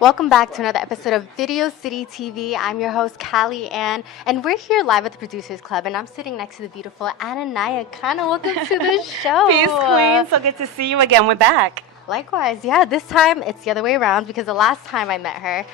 Welcome back to another episode of Video City TV. I'm your host, Callie Ann, and we're here live at the Producers Club, and I'm sitting next to the beautiful Nyakana. Welcome to the show. Peace, Queen. So good to see you again. We're back. Likewise, yeah. This time it's the other way around because the last time I met her,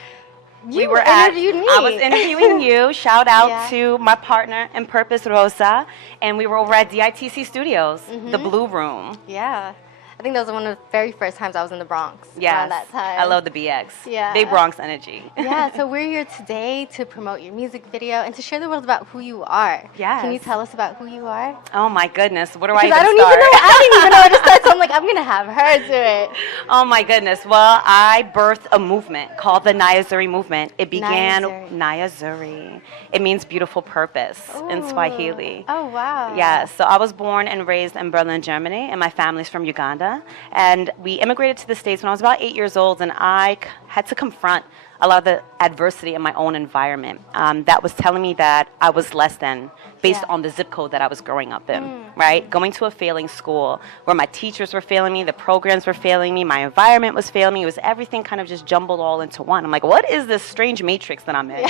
you interviewed me. I was interviewing you. Shout out Yeah. to my partner in Purpose, Rosa, and we were over at DITC Studios, the Blue Room. Yeah. I think that was one of the very first times I was in the Bronx. Yes, Around that time. I love the BX. Yeah. Big Bronx energy. Yeah, so we're here today to promote your music video and to share the world about who you are. Yes. Can you tell us about who you are? Oh my goodness, where do I Because even I don't start? even know. I didn't even know where to start, so I'm like, I'm going to have her do it. Oh my goodness. Well, I birthed a movement called the Niyah Zuri movement. It began Niyah Zuri. It means beautiful purpose in Swahili. Oh, wow. Yeah, so I was born and raised in Berlin, Germany, and my family's from Uganda. And we immigrated to the States when I was about 8 years old, and I had to confront a lot of the adversity in my own environment that was telling me that I was less than based on the zip code that I was growing up in, right? Going to a failing school where my teachers were failing me, the programs were failing me, my environment was failing me. It was everything kind of just jumbled all into one. I'm like, what is this strange matrix that I'm in?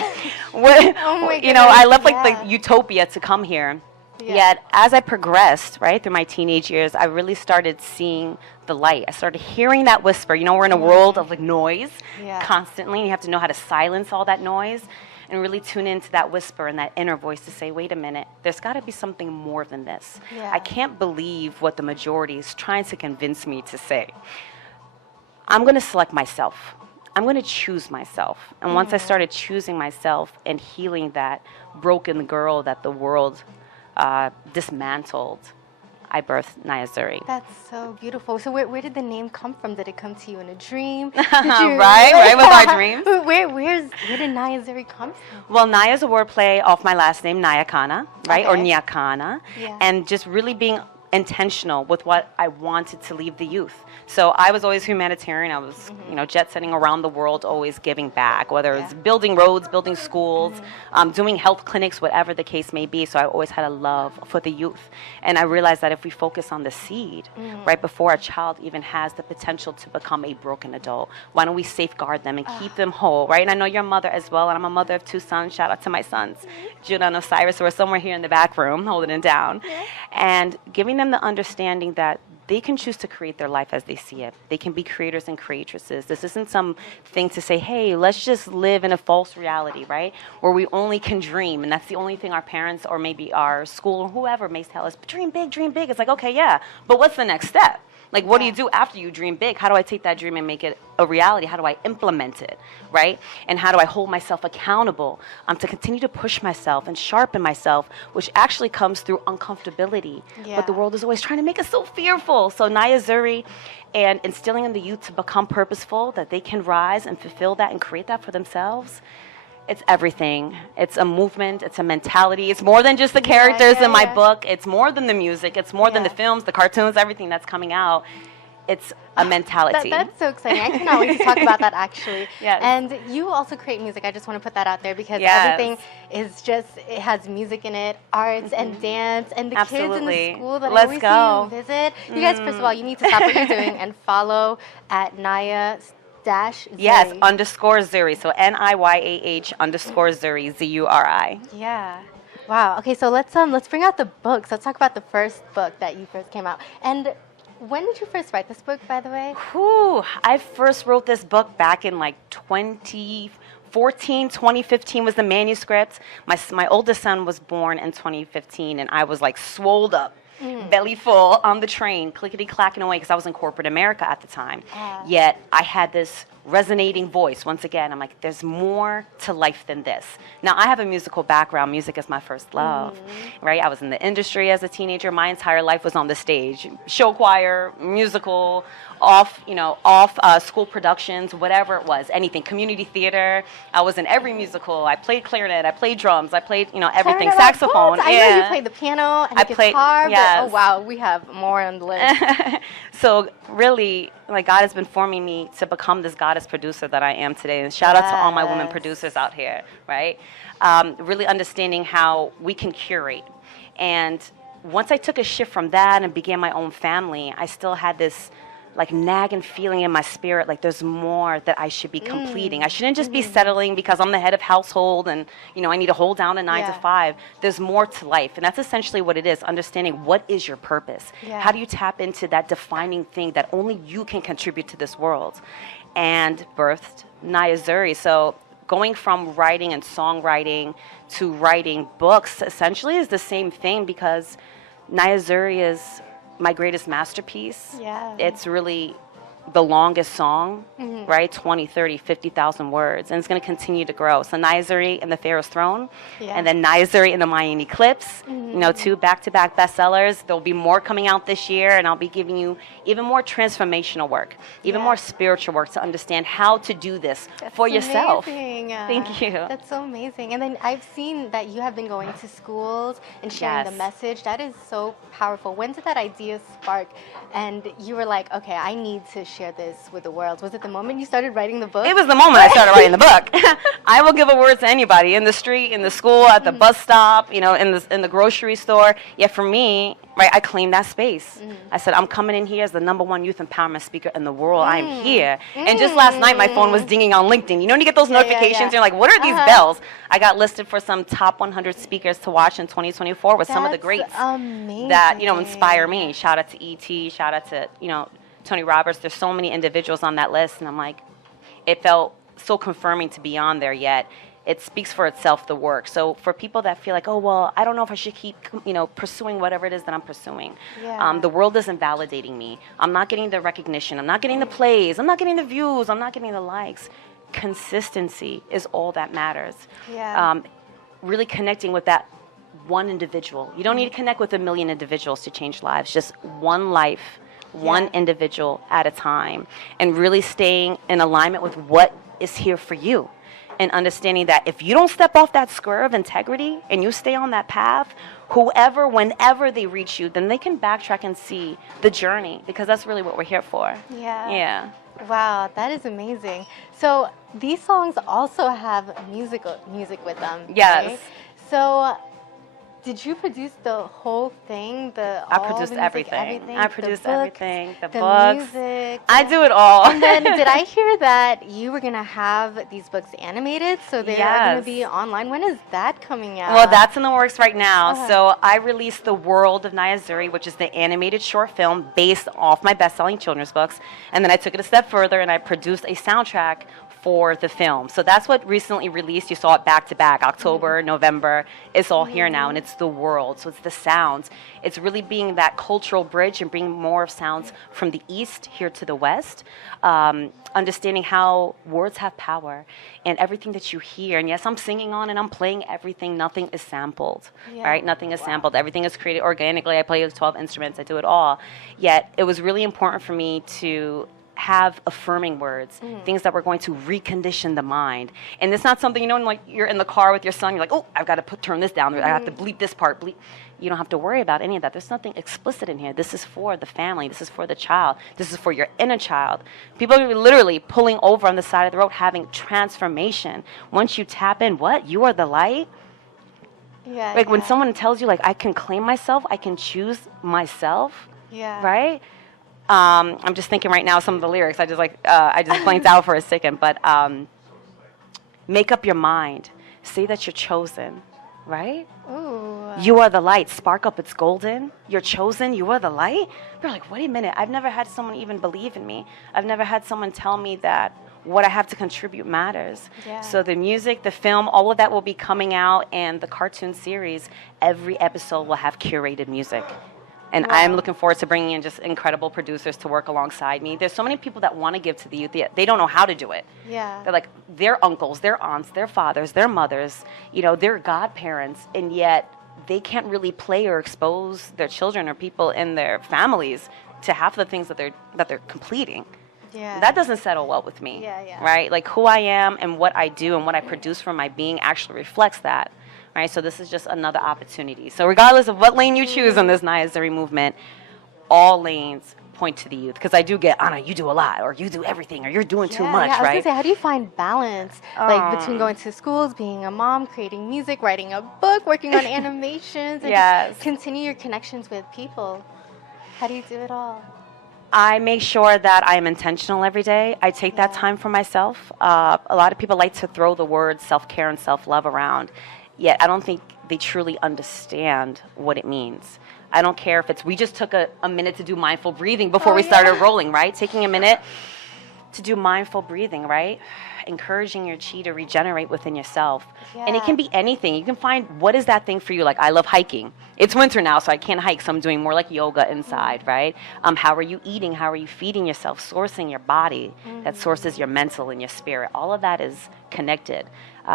I left like the utopia to come here. Yeah. Yet, as I progressed, right, through my teenage years, I really started seeing the light. I started hearing that whisper. You know, we're in a world of like noise constantly, and you have to know how to silence all that noise and really tune into that whisper and that inner voice to say, wait a minute, there's got to be something more than this. Yeah. I can't believe what the majority is trying to convince me to say. I'm going to select myself. I'm going to choose myself. And once I started choosing myself and healing that broken girl that the world dismantled, I birthed Niyah Zuri. That's so beautiful. So where did the name come from? Did it come to you in a dream? right with our dreams. Where did Niyah Zuri come from? Well, Niyah is a wordplay off my last name, Nyakana, right? Or Okay. Nyakana. Yeah. And just really being intentional with what I wanted to leave the youth. So I was always humanitarian. I was, jet setting around the world, always giving back, whether it's building roads, building schools, doing health clinics, whatever the case may be. So I always had a love for the youth. And I realized that if we focus on the seed, right before a child even has the potential to become a broken adult, why don't we safeguard them and keep them whole, right? And I know you're a mother as well, and I'm a mother of 2 sons. Shout out to my sons, Judah and Osiris, who are somewhere here in the back room holding it down. And giving them the understanding that they can choose to create their life as they see it. They can be creators and creatresses. This isn't some thing to say, hey, let's just live in a false reality, right? Where we only can dream, and that's the only thing our parents or maybe our school or whoever may tell us, dream big, dream big. It's like, okay, yeah, but what's the next step? Like, what do you do after you dream big? How do I take that dream and make it a reality? How do I implement it, right? And how do I hold myself accountable to continue to push myself and sharpen myself, which actually comes through uncomfortability. But the world is always trying to make us so fearful. So Niyah Zuri and instilling in the youth to become purposeful, that they can rise and fulfill that and create that for themselves. It's everything. It's a movement. It's a mentality. It's more than just the characters in my book. It's more than the music. It's more than the films, the cartoons, everything that's coming out. It's a mentality. That's so exciting. I cannot wait to talk about that, actually. Yes. And you also create music. I just want to put that out there because everything is just, it has music in it, arts and dance, and the kids in the school that I always see you visit. You guys, first of all, you need to stop what you're doing and follow at Niyah Zuri. Yes, _Zuri. So NIYAH_Zuri, ZURI. Yeah. Wow. Okay, so let's bring out the books. Let's talk about the first book that you first came out. And when did you first write this book, by the way? I first wrote this book back in like 2014, 2015 was the manuscript. My oldest son was born in 2015, and I was like swolled up. Belly full on the train, clickety-clacking away, because I was in corporate America at the time. Yet I had this resonating voice. Once again, I'm like, there's more to life than this. Now, I have a musical background. Music is my first love, right? I was in the industry as a teenager. My entire life was on the stage. Show choir, musical, off school productions, whatever it was, anything. Community theater. I was in every musical. I played clarinet. I played drums. I played, everything. Saxophone. I know you played the piano and the guitar. But, oh, wow, we have more on the list. So really, like, God has been forming me to become this goddess producer that I am today. And shout out to all my women producers out here, right? Really understanding how we can curate. And once I took a shift from that and began my own family, I still had this like nagging feeling in my spirit, like there's more that I should be completing. I shouldn't just be settling because I'm the head of household and, you know, I need to hold down a 9 to 5. There's more to life. And that's essentially what it is, understanding what is your purpose. How do you tap into that defining thing that only you can contribute to this world? And birthed Niyah Zuri. So going from writing and songwriting to writing books essentially is the same thing, because Niyah Zuri is my greatest masterpiece. It's really the longest song, right? 20, 30, 50,000 words. And it's going to continue to grow. So Niyah Zuri and the Pharaoh's Throne. And then Niyah Zuri and the Mayan Eclipse. You know, 2 back-to-back bestsellers. There'll be more coming out this year. And I'll be giving you even more transformational work, even more spiritual work to understand how to do this for yourself. Thank you. That's so amazing. And then I've seen that you have been going to schools and sharing the message. That is so powerful. When did that idea spark? And you were like, okay, I need to share this with the world. Was it the moment you started writing the book? It was the moment I started writing the book. I will give a word to anybody, in the street, in the school, at the bus stop, you know, in the grocery store. Yet for me, right, I claimed that space. I said, I'm coming in here as the #1 youth empowerment speaker in the world. I'm here. And just last night, my phone was dinging on LinkedIn. You know, when you get those notifications, you're like, what are these bells? I got listed for some top 100 speakers to watch in 2024 with some of the greats that, you know, inspire me. Shout out to E.T., shout out to, you know, Tony Roberts. There's so many individuals on that list. And I'm like, it felt so confirming to be on there, yet it speaks for itself, the work. So for people that feel like, oh, well, I don't know if I should keep, you know, pursuing whatever it is that I'm pursuing. The world isn't validating me. I'm not getting the recognition. I'm not getting the plays. I'm not getting the views. I'm not getting the likes. Consistency is all that matters. Really connecting with that one individual. You don't need to connect with 1 million individuals to change lives. Just one life, one individual at a time. And really staying in alignment with what is here for you. And understanding that if you don't step off that square of integrity and you stay on that path, whoever, whenever they reach you, then they can backtrack and see the journey, because that's really what we're here for. Wow, that is amazing. So these songs also have music with them. Right? So did you produce the whole thing? I produced everything. I produced everything. The books. Music. I do it all. And then did I hear that you were going to have these books animated? So they are going to be online. When is that coming out? Well, that's in the works right now. So I released The World of Niyah Zuri, which is the animated short film based off my best-selling children's books. And then I took it a step further and I produced a soundtrack for the film. So that's what recently released. You saw it back to back, October, November. It's all here now, and it's the world. So it's the sounds. It's really being that cultural bridge and bringing more of sounds from the East here to the West. Understanding how words have power and everything that you hear. And yes, I'm singing on and I'm playing everything. Nothing is sampled, right? Nothing is sampled. Everything is created organically. I play with 12 instruments. I do it all. Yet it was really important for me to have affirming words, things that were going to recondition the mind. And it's not something, you know, when like you're in the car with your son, you're like, oh, I've got to turn this down. I have to bleep this part. You don't have to worry about any of that. There's nothing explicit in here. This is for the family. This is for the child. This is for your inner child. People are literally pulling over on the side of the road, having transformation. Once you tap in, what? You are the light? Like when someone tells you, like, I can claim myself, I can choose myself, right? I'm just thinking right now some of the lyrics. I just blanked out for a second. But make up your mind. Say that you're chosen, right? Ooh. You are the light. Spark up, it's golden. You're chosen. You are the light. You're like, wait a minute. I've never had someone even believe in me. I've never had someone tell me that what I have to contribute matters. So the music, the film, all of that will be coming out, and the cartoon series, every episode will have curated music. And I'm looking forward to bringing in just incredible producers to work alongside me. There's so many people that want to give to the youth, yet they don't know how to do it. They're like, their uncles, their aunts, their fathers, their mothers, you know, their godparents, and yet they can't really play or expose their children or people in their families to half of the things that they're completing. That doesn't settle well with me, right? Like who I am and what I do and what I produce from my being actually reflects that. Right, so this is just another opportunity. So regardless of what lane you choose on this Niyah Zuri movement, all lanes point to the youth. Because I do get, Anna, you do a lot, or you do everything, or you're doing too much, I was right? gonna say, how do you find balance, like between going to schools, being a mom, creating music, writing a book, working on animations, and just continue your connections with people? How do you do it all? I make sure that I am intentional every day. I take that time for myself. A lot of people like to throw the words self-care and self-love around, yet I don't think they truly understand what it means. I don't care if it's, we just took a minute to do mindful breathing before we started rolling, right? Taking a minute to do mindful breathing, right? Encouraging your chi to regenerate within yourself. And it can be anything. You can find, what is that thing for you? Like, I love hiking. It's winter now, so I can't hike, so I'm doing more like yoga inside, right? How are you eating? How are you feeding yourself? Sourcing your body. That sources your mental and your spirit. All of that is connected.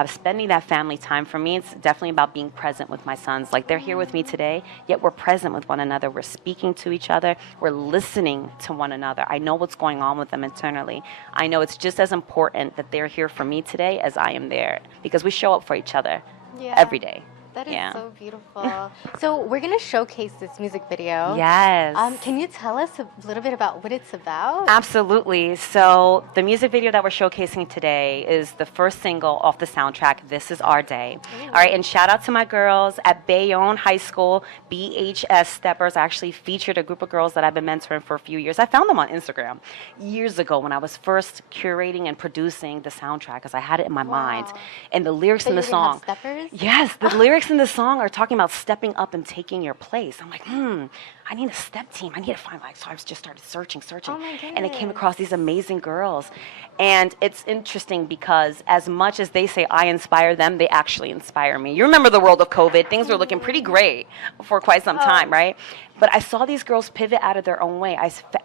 Spending that family time, for me, it's definitely about being present with my sons. Like, they're here with me today, yet we're present with one another. We're speaking to each other. We're listening to one another. I know what's going on with them internally. I know it's just as important that they're here for me today as I am there, because we show up for each other every day. That is so beautiful. So we're going to showcase this music video. Yes. Can you tell us a little bit about what it's about? Absolutely. So the music video that we're showcasing today is the first single off the soundtrack, This Is Our Day. All right, and shout out to my girls at Bayonne High School, BHS Steppers. I actually featured a group of girls that I've been mentoring for a few years. I found them on Instagram years ago when I was first curating and producing the soundtrack, because I had it in my mind. And the lyrics in the song. Steppers? Yes, the lyrics in the song are talking about stepping up and taking your place. I'm like, I need a step team. I need to find, like, so I just started searching. Oh my goodness. And I came across these amazing girls. And it's interesting because as much as they say I inspire them, they actually inspire me. You remember the world of COVID. Things were looking pretty great for quite some time, right? But I saw these girls pivot out of their own way.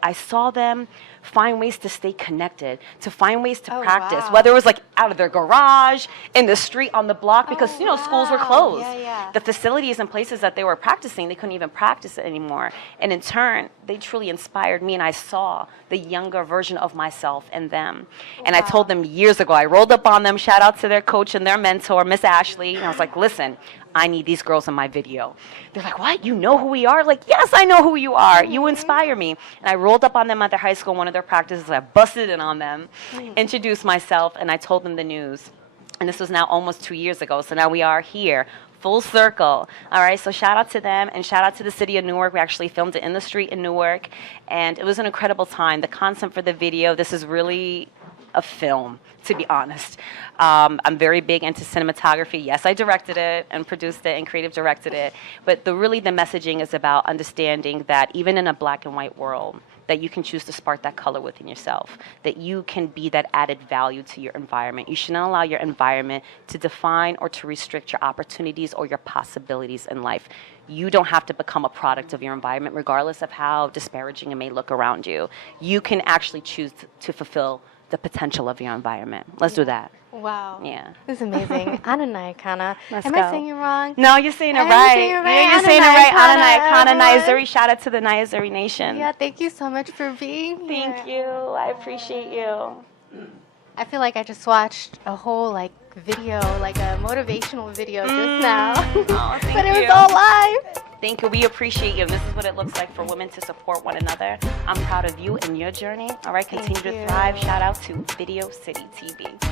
I saw them find ways to stay connected, to find ways to practice, whether it was like out of their garage, in the street, on the block, because, schools were closed. The facilities and places that they were practicing, they couldn't even practice it anymore. And in turn, they truly inspired me, and I saw the younger version of myself in them. And I told them years ago, I rolled up on them, shout out to their coach and their mentor, Miss Ashley, and I was like, listen, I need these girls in my video. They're like, what? You know who we are? Like, yes, I know who you are. You inspire me. And I rolled up on them at their high school, one of their practices. I busted in on them, introduced myself, and I told them the news. And this was now almost 2 years ago. So now we are here, full circle. All right, so shout out to them, and shout out to the city of Newark. We actually filmed it in the street in Newark, and it was an incredible time. The concept for the video, this is really a film, to be honest. I'm very big into cinematography. Yes, I directed it and produced it and creative directed it, but the messaging is about understanding that even in a black and white world, that you can choose to spark that color within yourself, that you can be that added value to your environment. You should not allow your environment to define or to restrict your opportunities or your possibilities in life. You don't have to become a product of your environment, regardless of how disparaging it may look around you. You can actually choose to fulfill the potential of your environment. Let's do that. Wow. Yeah. This is amazing. Nyakana. Am I saying it wrong? No, you're saying it right. You're saying it right. Nyakana, Niyah Zuri. Shout out to the Niyah Zuri Nation. Yeah, thank you so much for being here. Thank you. I appreciate you. I feel like I just watched a whole video, like a motivational video just now. Oh, thank but it you. was all live. Thank you. We appreciate you. This is what it looks like for women to support one another. I'm proud of you and your journey. All right, continue to thrive. Shout out to VideoCity TV.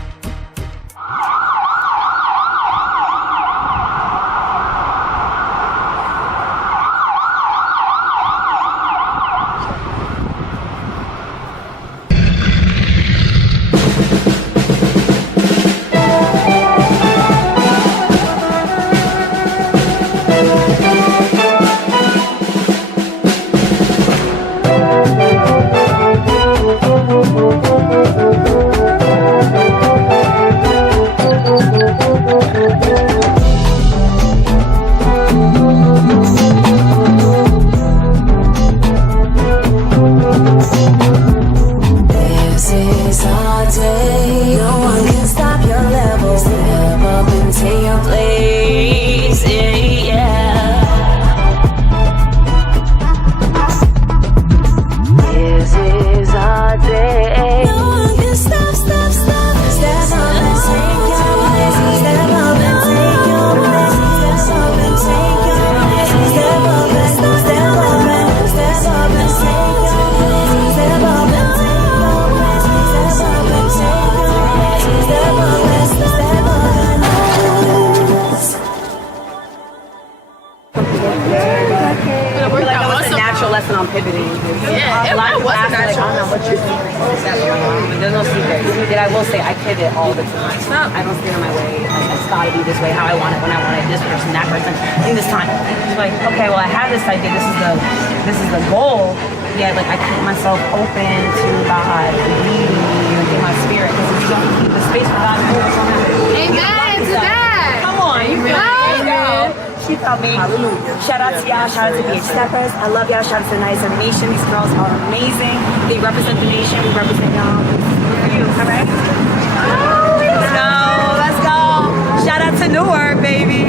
lesson on pivoting. Yeah, a lot of people ask me, like, natural. I don't know what you're doing. But there's no secret. I will say I pivot all the time. I don't stay in my way. It's got to be this way, how I want it, when I want it, this person, that person, in this time. It's like, okay, well, I have this idea. This is the goal. Yet, like, I keep myself open to God leading me in my spirit, because if you don't keep the space for God to move, Amen to that. Come on, you feel me? She felt me. Hallelujah. Shout out to y'all. Shout out to BH Steppers. I love y'all. Shout out to the Niyah Zuri Nation. These girls are amazing. They represent the nation. We represent y'all. You, all right? Oh, let's go. Let's go. Shout out to Newark, baby.